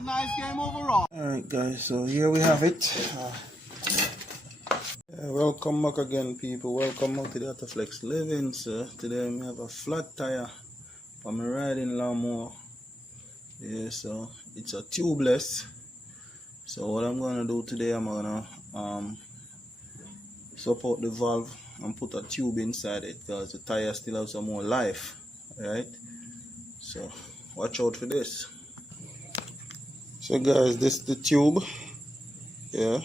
a nice game overall. Alright guys, so here we have it. Welcome back again people, welcome back to the Autoflex Living. So today we have a flat tire for my riding lawnmower. Yeah, so it's a tubeless. So what I'm gonna do today, I'm gonna support the valve and put a tube inside it because the tire still has some more life. Alright, so watch out for this. So guys, this is the tube. Yeah.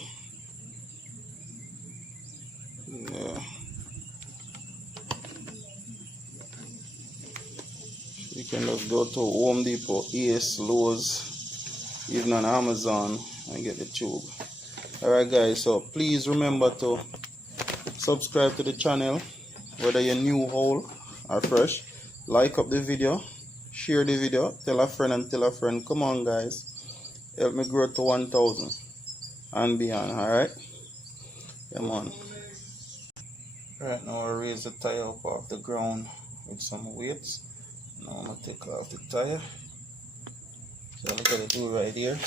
You can just go to Home Depot, Ace, Lowe's, even on Amazon and get the tube. Alright guys, so please remember to subscribe to the channel, whether you're new or fresh. Like up the video, share the video, tell a friend and tell a friend. Come on guys, help me grow to 1,000 and beyond. Alright, come on. Right now I raise the tire up off the ground with some weights. Now I'm gonna take off the tire. So all I gotta do right here,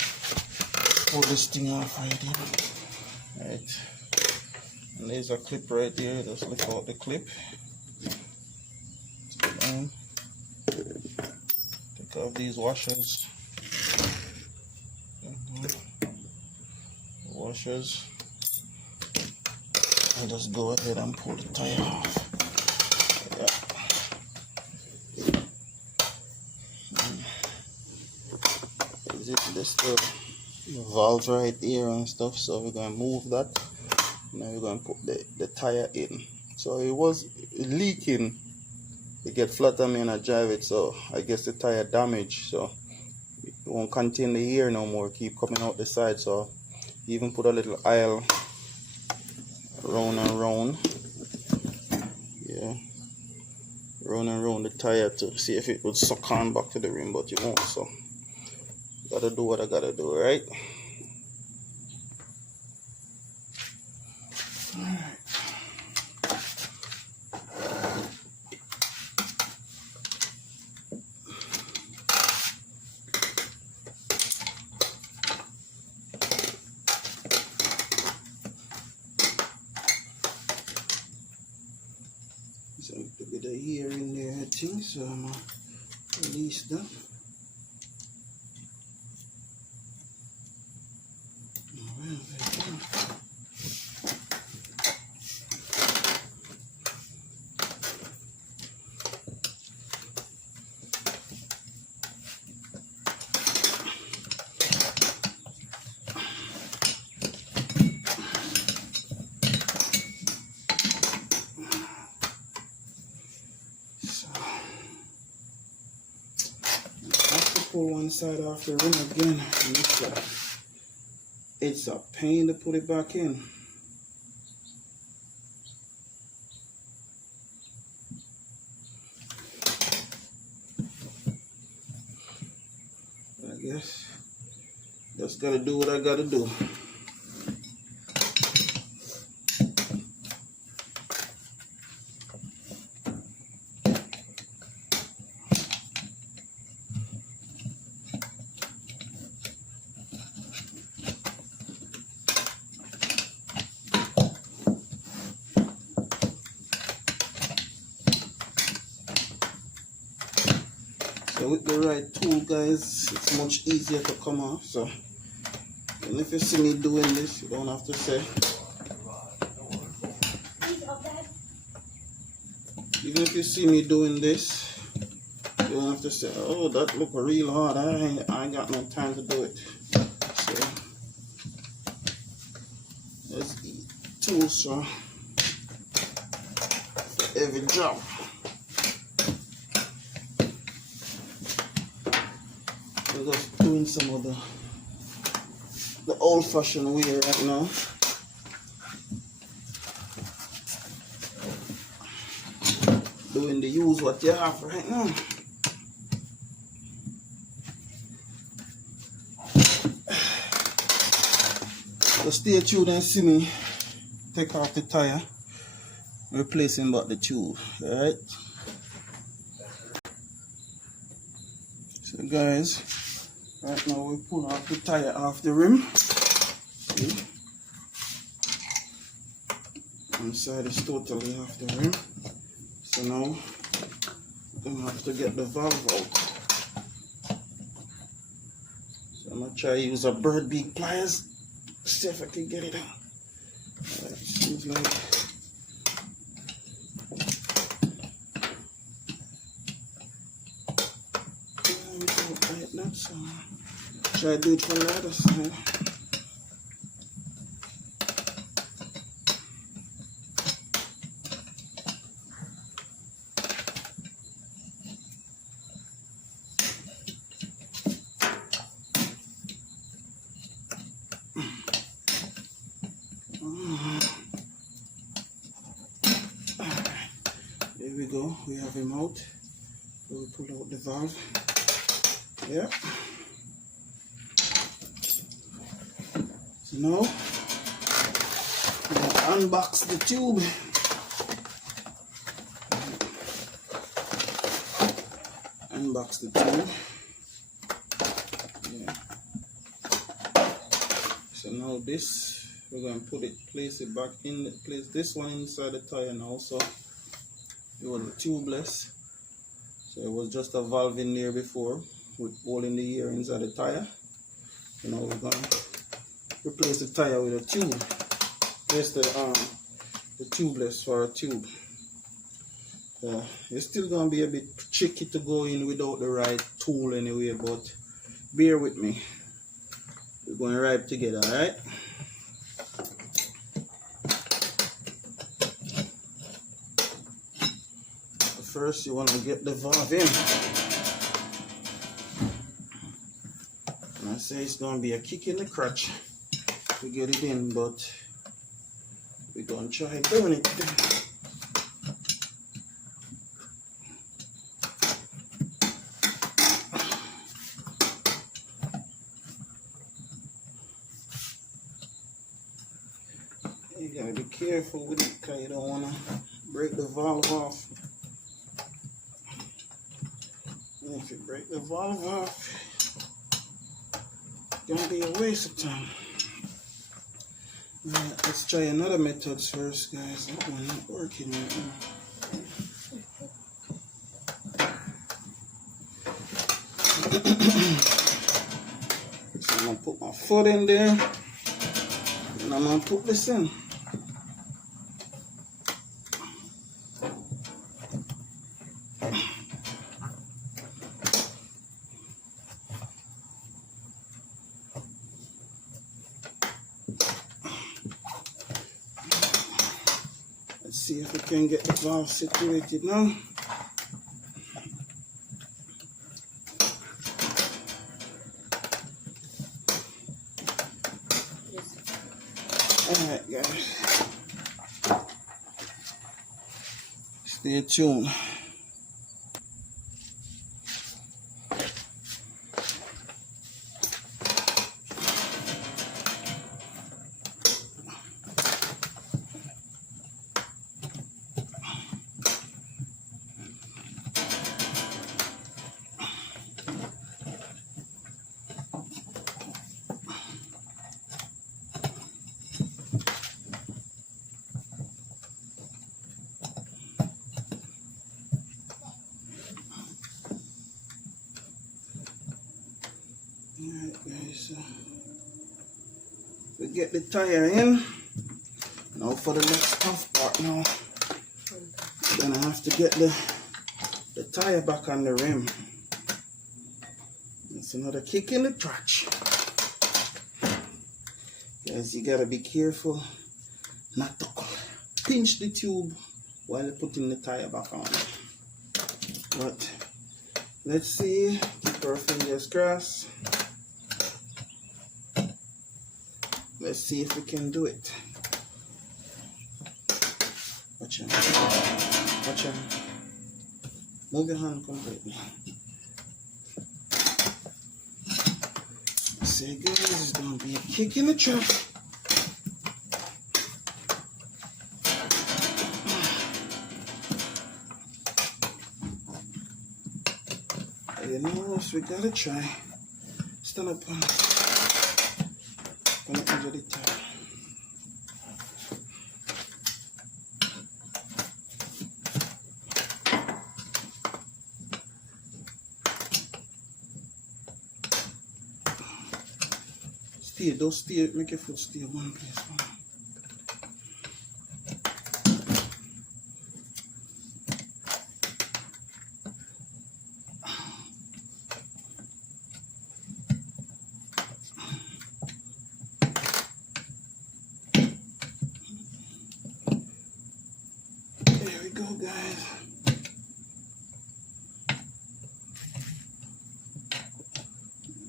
pull this thing off right here. Right, and there's a clip right there. Just lift out the clip. Take off these washers. Washers. And just go ahead and pull the tire off. Yeah. There's the valve right here and stuff, so we're gonna move that. Now we're gonna put the tire in. So it was leaking. It get flat on me and I drive it, so I guess the tire damaged, so it won't contain the air no more, keep coming out the side. So even put a little aisle round and round, yeah, round and round the tire to see if it would suck on back to the rim, but it won't. So gotta do what I gotta do, right? Alright. So a bit of air in there, I think, so I'm gonna release that. Pull one side off the rim again, and it's a pain to put it back in. I guess just gotta do what I gotta do. So with the right tool, guys, it's much easier to come off. So, and if you see me doing this, you don't have to say. Even if you see me doing this, you don't have to say, "Oh, that look real hard. I ain't got no time to do it." So, that's the tool, so for every job. We're just doing some of the old-fashioned way right now. Doing the use what you have right now. So stay tuned and see me take off the tire, replacing but the tube. Alright. So guys, Right now we pull off the tire off the rim. See? One side is totally off the rim. So now I'm gonna have to get the valve out. So I'm gonna try to use a bird beak pliers. See if I can get it out. Alright, seems like like that, so try to do it from the other side. There we go, we have him out. So we pull out the valve. Yeah. So now we unbox the tube. Unbox the tube. Yeah. So now this, we're going to place it back in, place this one inside the tire now. So it was a tubeless. So it was just a valve in there before with holding the air inside the tire. So now we're going to replace the tire with a tube. Place the tubeless for a tube. It's still going to be a bit tricky to go in without the right tool anyway, but bear with me. We're going to ride together, alright? First, you want to get the valve in. And I say it's going to be a kick in the crotch to get it in, but we're going to try doing it. You got to be careful with it because you don't want to break the valve off. And if you break the valve off, it's going to be a waste of time. Right, let's try another method first, guys. That one not working right now. So I'm going to put my foot in there, and I'm going to put this in. Let's see if we can get the valve situated now. Alright guys, stay tuned. Alright guys, so we get the tire in. Now for the next tough part now, we're gonna have to get the tire back on the rim. That's another kick in the crotch. Guys, you gotta be careful not to pinch the tube while you're putting the tire back on. But let's see, keep our fingers crossed. Let's see if we can do it. Watch out. Watch out. Move your hand completely. Say guys, it's gonna be a kick in the trap. You know what we gotta try? stand up on the edge of the tire. Stay, don't stay, make your foot stay one place. There we go, guys.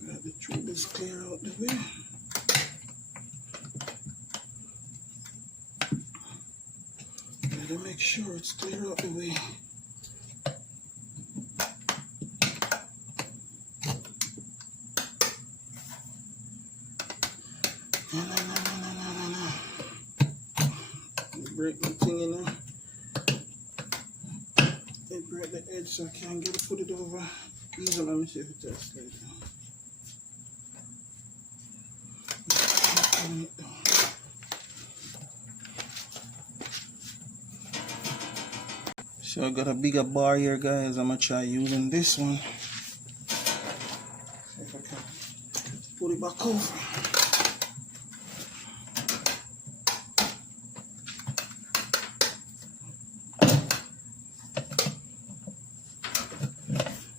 Got the tubeless clear out the way. Gotta make sure it's clear out the way. No. Break the thing in there. It break the edge so I can't get it, put it over. Easy, let me see if it just like that. So I got a bigger bar here, guys. I'm gonna try using this one. See if I can put it back over.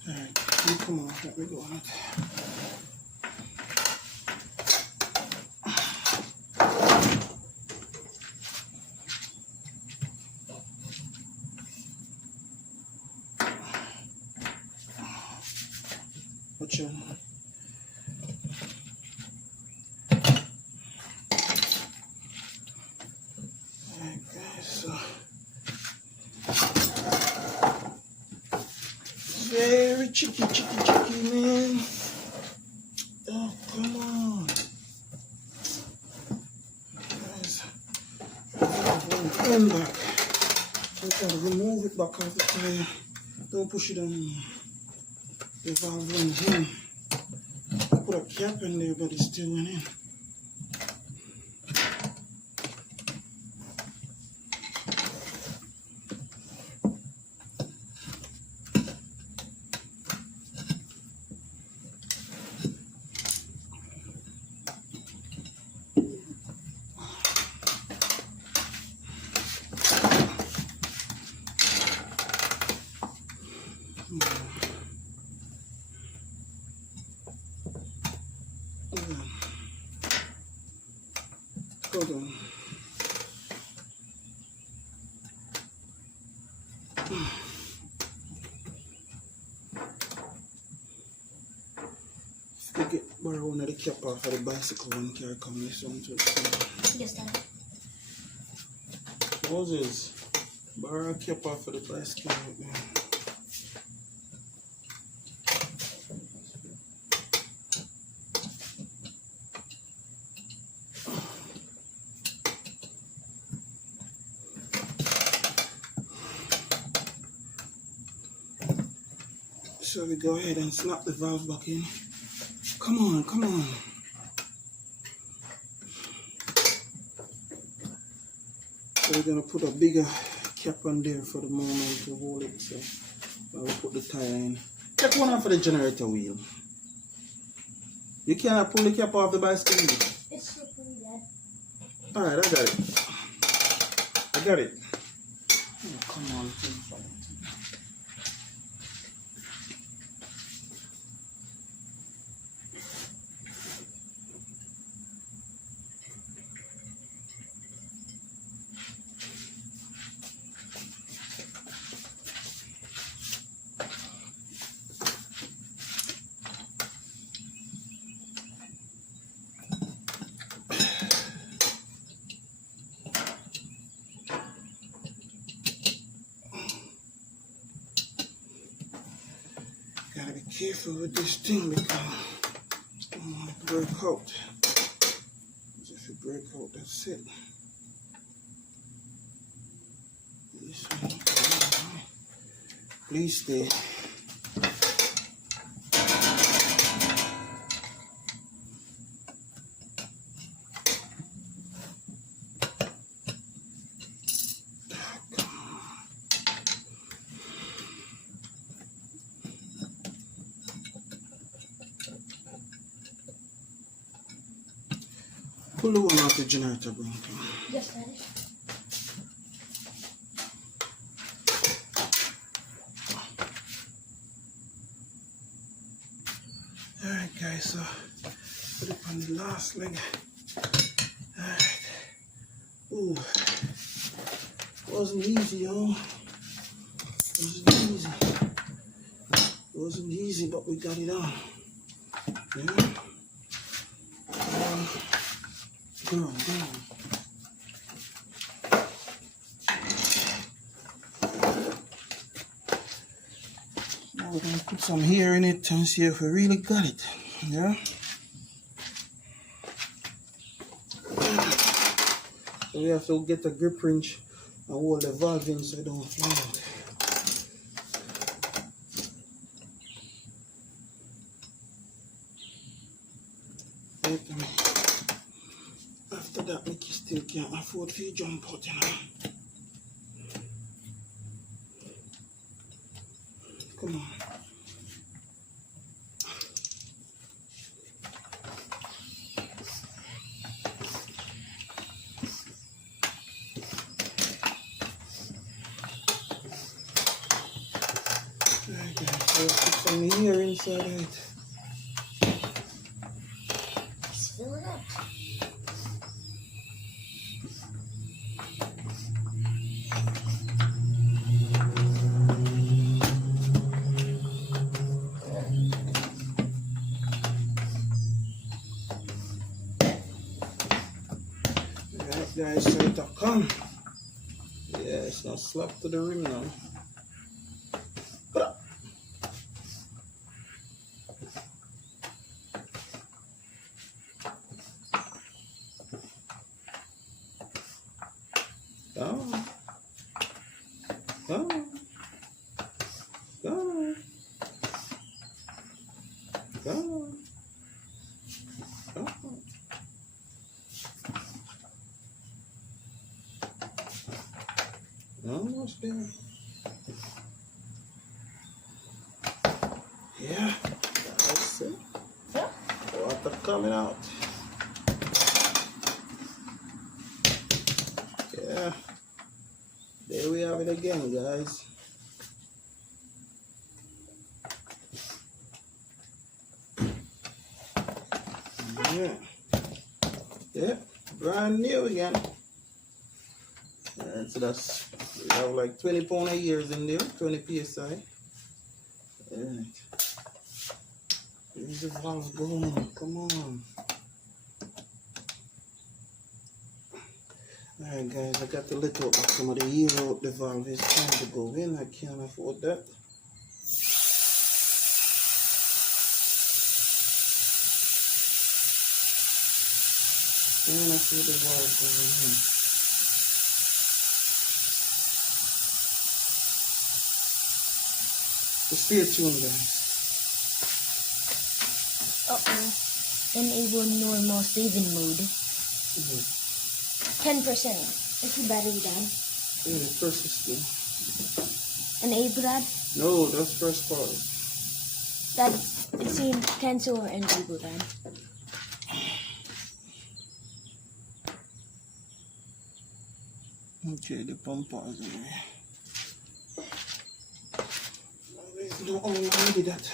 Alright, come on, let me go on it. Watch out. Alright, guys, so very tricky, man. Oh, come on. Guys, one back. So I gotta remove it back off the tire. Don't push it on. The valve runs in. I put a cap in there, but it still went in. Hold on. Borrow one of the cap off of the bicycle one carry come this one to it. Yes, Dad. Moses, borrow a cap off of the bicycle right there. So we go ahead and snap the valve back in. Come on, come on. So we're gonna put a bigger cap on there for the moment to hold it. So I will put the tire in. Take one off for the generator wheel. You cannot pull the cap off the bicycle wheel. It's slippery, Dad. Alright, I got it. I got it. Oh, come on. Gotta be careful with this thing because I don't want it to break out. Because if it break out, that's it. This one, please stay. Pull the one out the generator, bro. Yes, Daddy. Alright guys, so put it on the last leg. Alright. Ooh. Wasn't easy, y'all. Wasn't easy, but we got it on. Yeah. Go on. Now we're gonna put some hair in it and see if we really got it. Yeah. So we have to get a grip wrench and hold the valve in so it don't fly out. After that, we still can't afford to jump out, you know. Come on. Alright guys, so let's put some hair inside it. Just fill it up. Alright guys, so it'll come. Yeah, it's gonna slap to the rim now. Almost there. Yeah, that's it. Yeah. Water coming out. Yeah, there we have it again, guys. Yeah, brand new again. And so that's, we have like 20 pound of years in there, 20 psi. Alright. Here's the valve going, come on. Alright guys, I got to let out some of the air out the valve. It's time to go in, I can't afford that. Can't afford the valve going in. So stay tuned, guys. Enable normal saving mode. 10%. Is the battery down? Yeah, the first is still. Enable that? No, that's first part. That's it's saying cancel or enable that. Okay, the pump is in there. No, I needed that.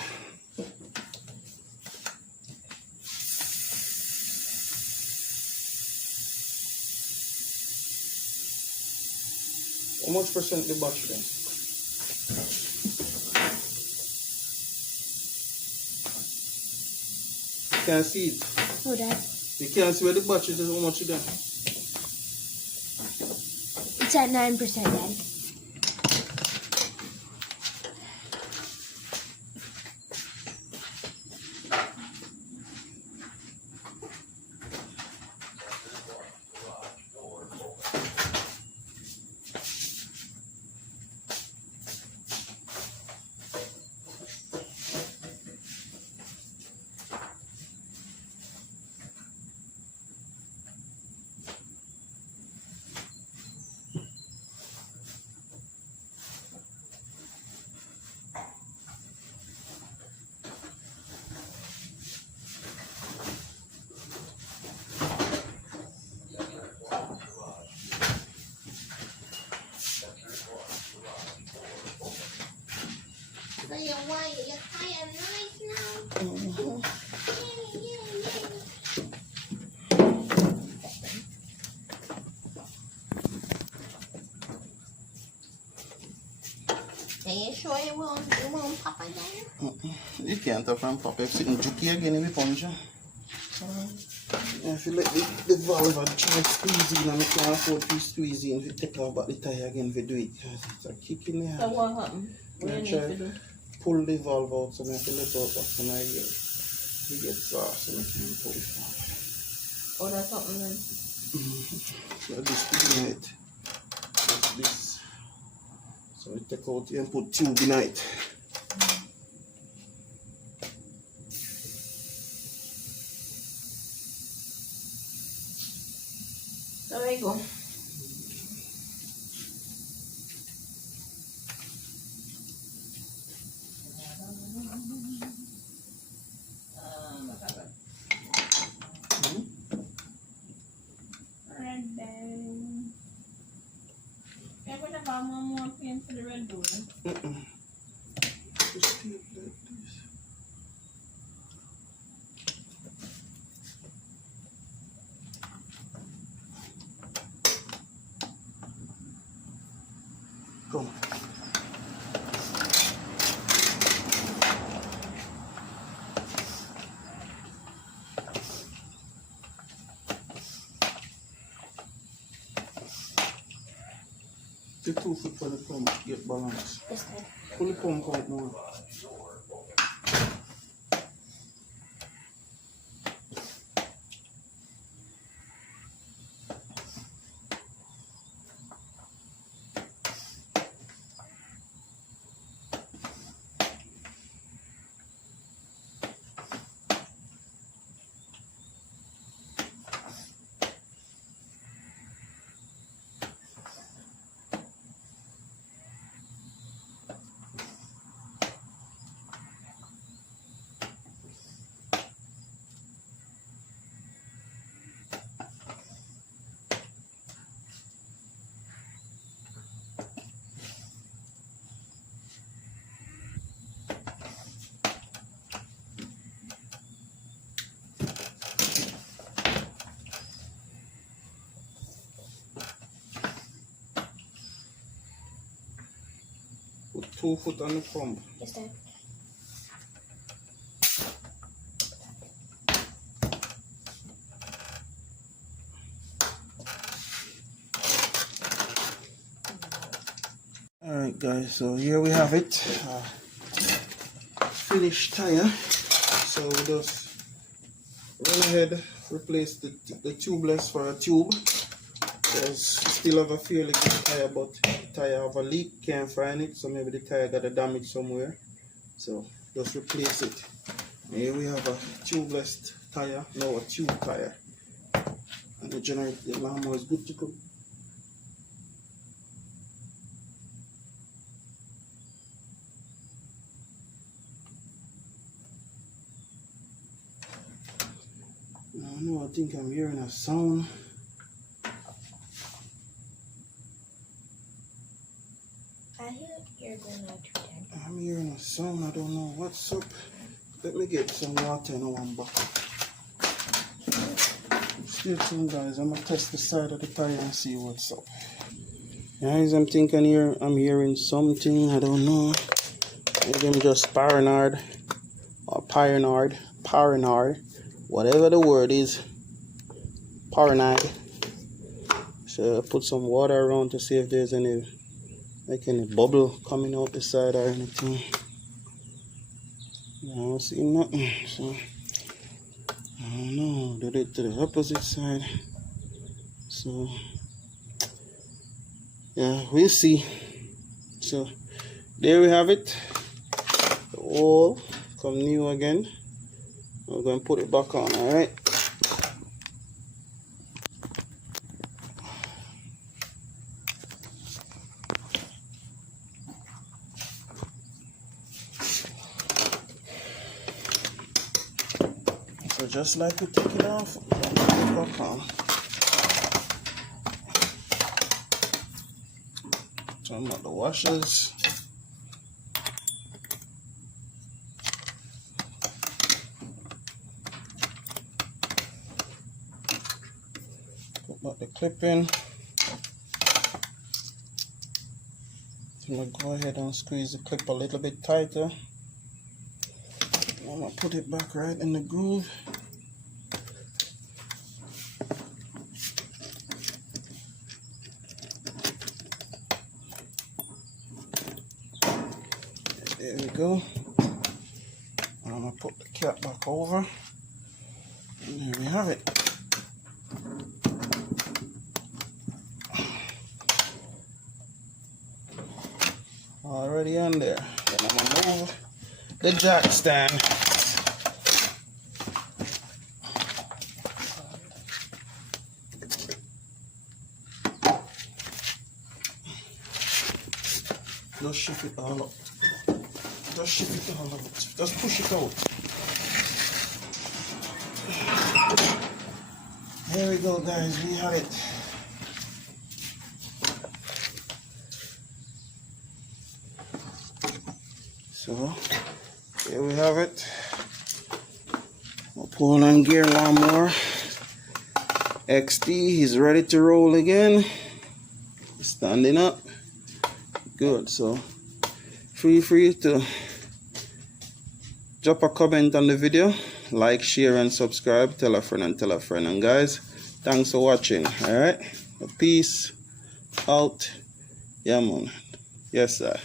How much percent the battery then? You can't see it. Oh, that. You can't see where the battery is, how much it then? It's at 9%, Daddy. You can't have from pop up sitting juky again if you punch. If you let the valve try squeezing and you can't afford to squeeze in, if you take off back the tire again if you do it, because it's a kick in the hand. So what happened? What do you need to do? Pull the valve out so I have to let out back to my ear. You get soft so I can pull it forward. Oh, that's something then? So this is it. Like this. So we take out here and put tube in it. So there you go. More paint for the red door. Just tape like this. Come. The 2 foot for the pump, get balance. This side. Pull the pump out more. Put 2 foot on the pump. This side. Alright guys, so here we have it. Finished tire. So we just run ahead, replace the tubeless for a tube. Because still have a fairly good tire, but the tire have a leak, can't find it, so maybe the tire got a damage somewhere. So just replace it. And here we have a tubeless tire, now a tube tire. And the generator, the lawnmower is good to go. No, I think I'm hearing a sound. I hear you're going out to bed. I'm hearing a sound, I don't know what's up. Let me get some water in one bucket. Stay tuned guys, I'm gonna test the side of the tire and see what's up. Guys, I'm thinking I'm hearing something, I don't know. Maybe I'm just paranoid or paranoid, whatever the word is, paranoid. So I put some water around to see if there's any bubble coming out the side or anything. I don't see nothing, so I don't know. Did it to the opposite side. So yeah, we'll see. So there we have it. The wall come new again. We're going to put it back on, alright? So just like we take it off, put it back on. Turn out the washers. Put back the clip in. I'm going to go ahead and squeeze the clip a little bit tighter. I'm gonna put it back right in the groove. There we go. I'm gonna put the cap back over. And there we have it. Already on there. Then I'm gonna move the jack stand. Just shift it all up. Just shift it all out. Just push it out. There we go, guys. We have it. So, here we have it. Pull and gear lawnmower XD. He's ready to roll again. He's standing up. Good. So, free to drop a comment on the video, like, share, and subscribe. Tell a friend and tell a friend. And guys, thanks for watching. All right. Peace out. Yeah, man. Yes, sir.